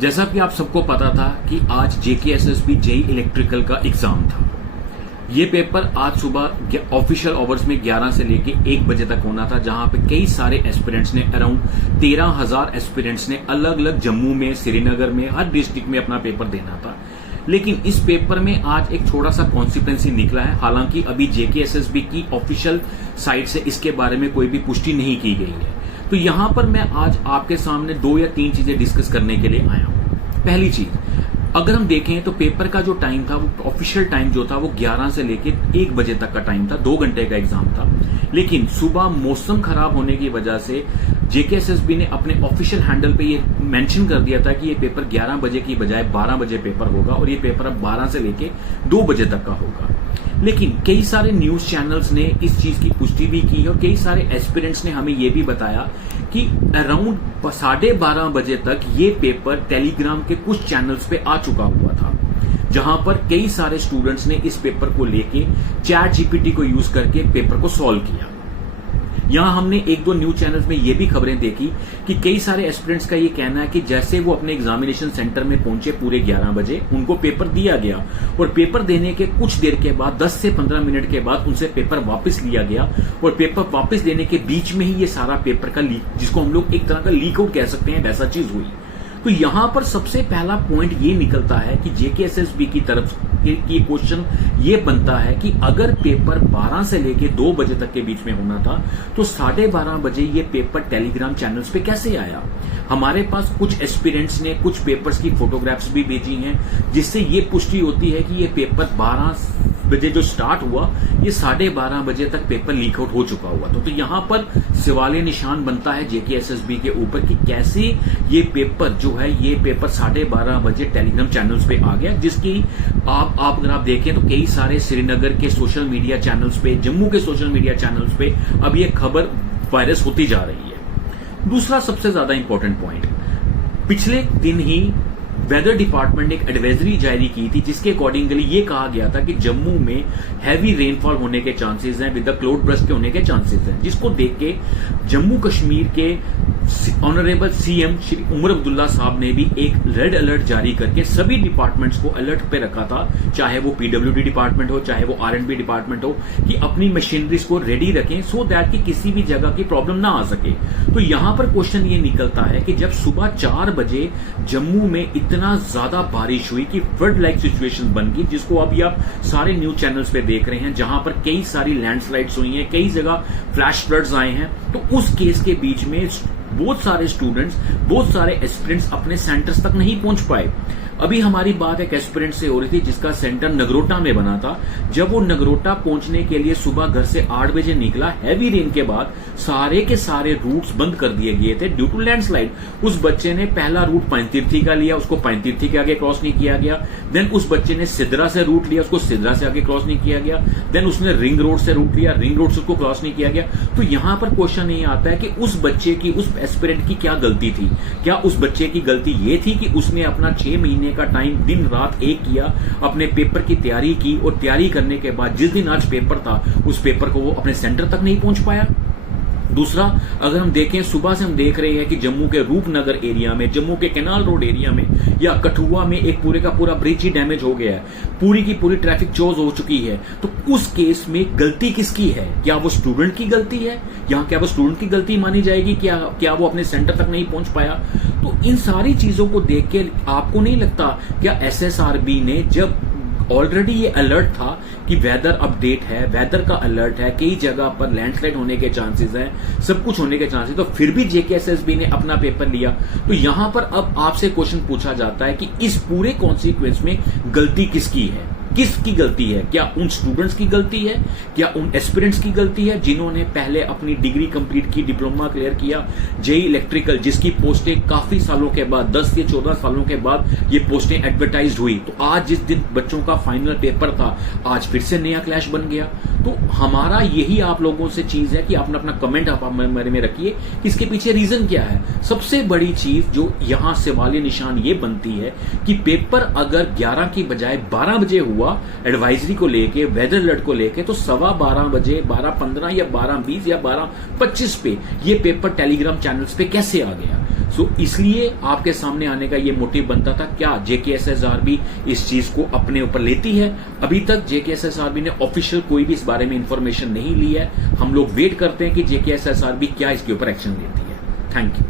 जैसा कि आप सबको पता था कि आज JKSSB जेई इलेक्ट्रिकल का एग्जाम था। ये पेपर आज सुबह ऑफिशियल आवर्स में 11 से लेके 1 बजे तक होना था, जहां पे कई सारे एस्पिरेंट्स ने अराउंड 13,000 एस्पिरेंट्स ने अलग अलग जम्मू में, श्रीनगर में, हर डिस्ट्रिक्ट में अपना पेपर देना था। लेकिन इस पेपर में आज एक छोटा सा कॉन्सिक्वेंसी निकला है। हालांकि अभी JKSSB की ऑफिशियल साइट से इसके बारे में कोई भी पुष्टि नहीं की गई है। तो यहां पर मैं आज आपके सामने 2 या 3 चीजें डिस्कस करने के लिए आया हूं। पहली चीज, अगर हम देखें तो पेपर का जो टाइम था, वो ऑफिशियल टाइम जो था वो 11 से लेकर 1 बजे तक का टाइम था, 2 घंटे का एग्जाम था। लेकिन सुबह मौसम खराब होने की वजह से JKSSB ने अपने ऑफिशियल हैंडल पे ये मेंशन कर दिया था कि ये पेपर 11 बजे की बजाय 12 बजे पेपर होगा और ये पेपर अब 12 से लेके 2 बजे तक का होगा। लेकिन कई सारे न्यूज चैनल्स ने इस चीज की पुष्टि भी की और कई सारे एस्पिरेंट्स ने हमें ये भी बताया कि अराउंड 12:30 बजे तक ये पेपर टेलीग्राम के कुछ चैनल्स पे आ चुका हुआ था, जहां पर कई सारे स्टूडेंट्स ने इस पेपर को लेके ChatGPT को यूज करके पेपर को सॉल्व किया। यहां हमने 1-2 न्यूज चैनल्स में ये भी खबरें देखी कि कई सारे एस्पिरेंट्स का ये कहना है कि जैसे वो अपने एग्जामिनेशन सेंटर में पहुंचे पूरे 11 बजे, उनको पेपर दिया गया और पेपर देने के कुछ देर के बाद 10 से 15 मिनट के बाद उनसे पेपर वापस लिया गया और पेपर वापस देने के बीच में ही ये सारा पेपर का लीक, जिसको हम लोग एक तरह का लीक आउट कह सकते हैं, वैसा चीज हुई। तो यहां पर सबसे पहला पॉइंट ये निकलता है कि JKSSB की तरफ की क्वेश्चन ये बनता है कि अगर पेपर 12 से लेके 2 बजे तक के बीच में होना था तो 12:30 बजे ये पेपर टेलीग्राम चैनल्स पे कैसे आया। हमारे पास कुछ एस्पिरेंट्स ने कुछ पेपर्स की फोटोग्राफ्स भी भेजी हैं, जिससे ये पुष्टि होती है कि ये पेपर 12 बजे जो स्टार्ट हुआ, ये 12:30 बजे तक पेपर लीक आउट हो चुका हुआ था। तो यहां पर सवालिया निशान बनता है JKSSB के ऊपर कि कैसे ये पेपर जो है, ये पेपर 12:30 बजे टेलीग्राम चैनल्स पे आ गया, जिसकी आप अगर आप देखें तो कई सारे श्रीनगर के सोशल मीडिया चैनल्स पे, जम्मू के सोशल मीडिया चैनल्स पे अब ये खबर वायरस होती जा रही है। दूसरा सबसे ज्यादा इंपॉर्टेंट पॉइंट, पिछले दिन ही वेदर डिपार्टमेंट ने एक एडवाइजरी जारी की थी, जिसके अकॉर्डिंगली ये कहा गया था कि जम्मू में हैवी रेनफॉल होने के चांसेस हैं, विद द क्लाउड बर्स्ट के होने के चांसेस हैं, जिसको देख के जम्मू कश्मीर के ऑनरेबल CM श्री उमर अब्दुल्ला साहब ने भी एक रेड अलर्ट जारी करके सभी डिपार्टमेंट्स को अलर्ट पे रखा था, चाहे वो PWD डिपार्टमेंट हो, चाहे वो R&B डिपार्टमेंट हो, कि अपनी मशीनरीज को रेडी रखें सो दैट कि किसी भी जगह की प्रॉब्लम ना आ सके। तो यहां पर क्वेश्चन ये निकलता है कि जब सुबह 4 बजे जम्मू में इतना ज्यादा बारिश हुई कि फ्लड लाइक सिचुएशन बन गई, जिसको अभी आप सारे न्यूज चैनल्स पे देख रहे हैं, जहां पर कई सारी लैंडस्लाइड्स हुई हैं, कई जगह फ्लैश फ्लड्स आए हैं। तो उस केस के बीच में बहुत सारे स्टूडेंट्स, बहुत सारे एस्पिरेंट्स अपने सेंटर्स तक नहीं पहुंच पाए। अभी हमारी बात एक एस्पिरेंट से हो रही थी जिसका सेंटर नगरोटा में बना था। जब वो नगरोटा पहुंचने के लिए सुबह घर से 8 बजे निकला, हैवी रेन के बाद सारे के सारे रूट्स बंद कर दिए गए थे ड्यू टू लैंडस्लाइड। उस बच्चे ने पहला रूट पाइनतीर्थी का लिया, उसको पाइनतीर्थी के आगे क्रॉस नहीं किया गया। देन उस बच्चे ने सिद्रा से रूट लिया, उसको सिद्रा से आगे क्रॉस नहीं किया गया। देन उसने रिंग रोड से रूट लिया, रिंग रोड से उसको क्रॉस नहीं किया गया। तो यहां पर क्वेश्चन ये आता है कि उस बच्चे की, उस एस्पिरेंट की क्या गलती थी? क्या उस बच्चे की गलती ये थी कि उसने अपना 6 महीने का टाइम दिन रात एक किया, अपने पेपर की तैयारी की और तैयारी करने के बाद जिस दिन आज पेपर था, उस पेपर को वो अपने सेंटर तक नहीं पहुंच पाया? दूसरा, अगर हम देखें, सुबह से हम देख रहे हैं कि जम्मू के रूपनगर एरिया में, जम्मू के कैनाल रोड एरिया में या कठुआ में एक पूरे का पूरा ब्रिज ही डैमेज हो गया है, पूरी की पूरी ट्रैफिक चोज हो चुकी है। तो उस केस में गलती किसकी है? क्या वो स्टूडेंट की गलती है? या क्या वो स्टूडेंट की गलती मानी जाएगी? क्या वो अपने सेंटर तक नहीं पहुंच पाया? तो इन सारी चीजों को देख के आपको नहीं लगता क्या SSRB ने, जब ऑलरेडी ये अलर्ट था कि वेदर अपडेट है, वेदर का अलर्ट है, कई जगह पर लैंडस्लाइड होने के चांसेस हैं, सब कुछ होने के चांसेस, तो फिर भी JKSSB ने अपना पेपर लिया? तो यहां पर अब आपसे क्वेश्चन पूछा जाता है कि इस पूरे कॉन्सिक्वेंस में गलती किसकी है? किसकी गलती है? क्या उन स्टूडेंट्स की गलती है? क्या उन एस्पिरेंट्स की गलती है जिन्होंने पहले अपनी डिग्री कंप्लीट की, डिप्लोमा क्लियर किया, जेई इलेक्ट्रिकल, जिसकी पोस्टें काफी सालों के बाद, 10 से 14 सालों के बाद ये पोस्टें एडवर्टाइज हुई? तो आज जिस दिन बच्चों का फाइनल पेपर था, आज फिर से नया क्लैश बन गया। तो हमारा यही आप लोगों से चीज है कि अपना अपना कमेंट आप मेरे में रखिए कि इसके पीछे रीजन क्या है। सबसे बड़ी चीज जो यहां सवालिया निशान ये बनती है कि पेपर अगर 11 की बजाय 12 बजे हुआ हुआ एडवाइजरी को लेके, वेदर अलर्ट को लेके, तो 12:15 बजे 12:15 या 12:20 या 12:25 पे ये पेपर टेलीग्राम चैनल्स पे कैसे आ गया? इसलिए आपके सामने आने का ये मोटिव बनता था। क्या जेकेएसएसआरबी इस चीज को अपने ऊपर लेती है? अभी तक जेकेएसएसआरबी ने ऑफिशियल कोई भी इस बारे में इंफॉर्मेशन नहीं ली है। हम लोग वेट करते हैं कि जेकेएसएसआरबी क्या इसके ऊपर एक्शन लेती है। Thank you.